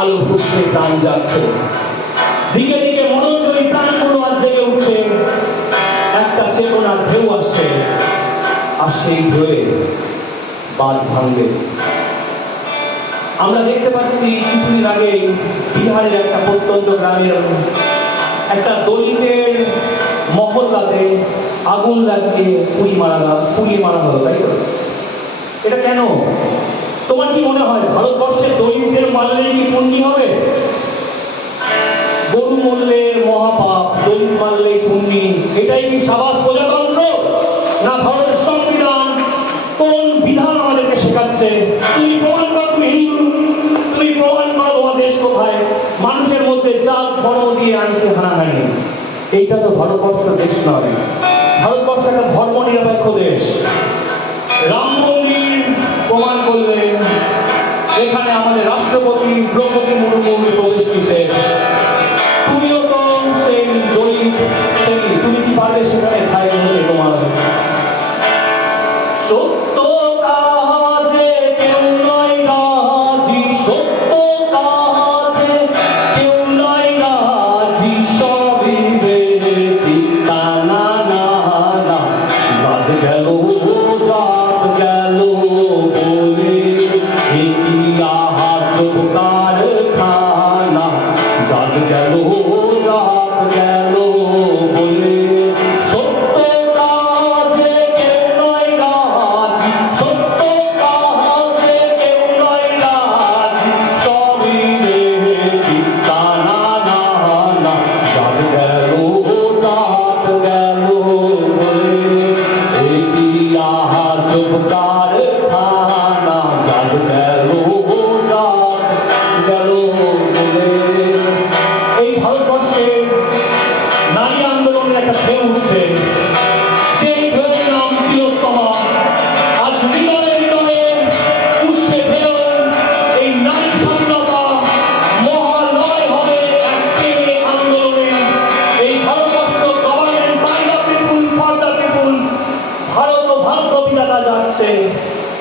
আলো ফুটছে, প্রাণ যাচ্ছে দিকে দিকে আজ জেগে উঠছে। একটা চেতনার ঢেউ আসছে, আর সেই ঢেউয়ে বাদ ভাঙবে। আমরা দেখতে পাচ্ছি কিছুদিন আগে বিহারের একটা প্রত্যন্ত গ্রামের একটা দলিতের মহল্লাতে আগুন লাগিয়ে পুড়ি মারা পুড়িয়ে মারা হলো, তাই তো? এটা কেন? তোমার কি মনে হয় ভারতবর্ষের দলিতদের মারলে কি পুণ্যি হবে? গরু মরলে মহাপাপ, দলিত মারলে পুণ্যি। এটাই কি সাবাস প্রজাতন্ত্র? না ভারতের সংবিধান? কোন বিধান আমাদেরকে শেখাচ্ছে? তুমি প্রমাণ করো তুমি হিন্দু। তুমি প্রমাণ করো তোমার দেশ কোথায়? মানুষের মধ্যে জাত, ধর্ম দিয়ে আনছে হানাহানি। এইটা তো ভারতবর্ষের দেশ নয়। ভারতবর্ষ একটা ধর্ম নিরপেক্ষ দেশ। এখানে আমাদের রাষ্ট্রপতি দ্রৌপদী মুর্মুর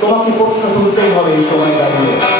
তোমাকে প্রশ্ন তুলতেই হবে এই সময় দাঁড়িয়ে।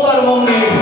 ক্ষমতার মন্দির।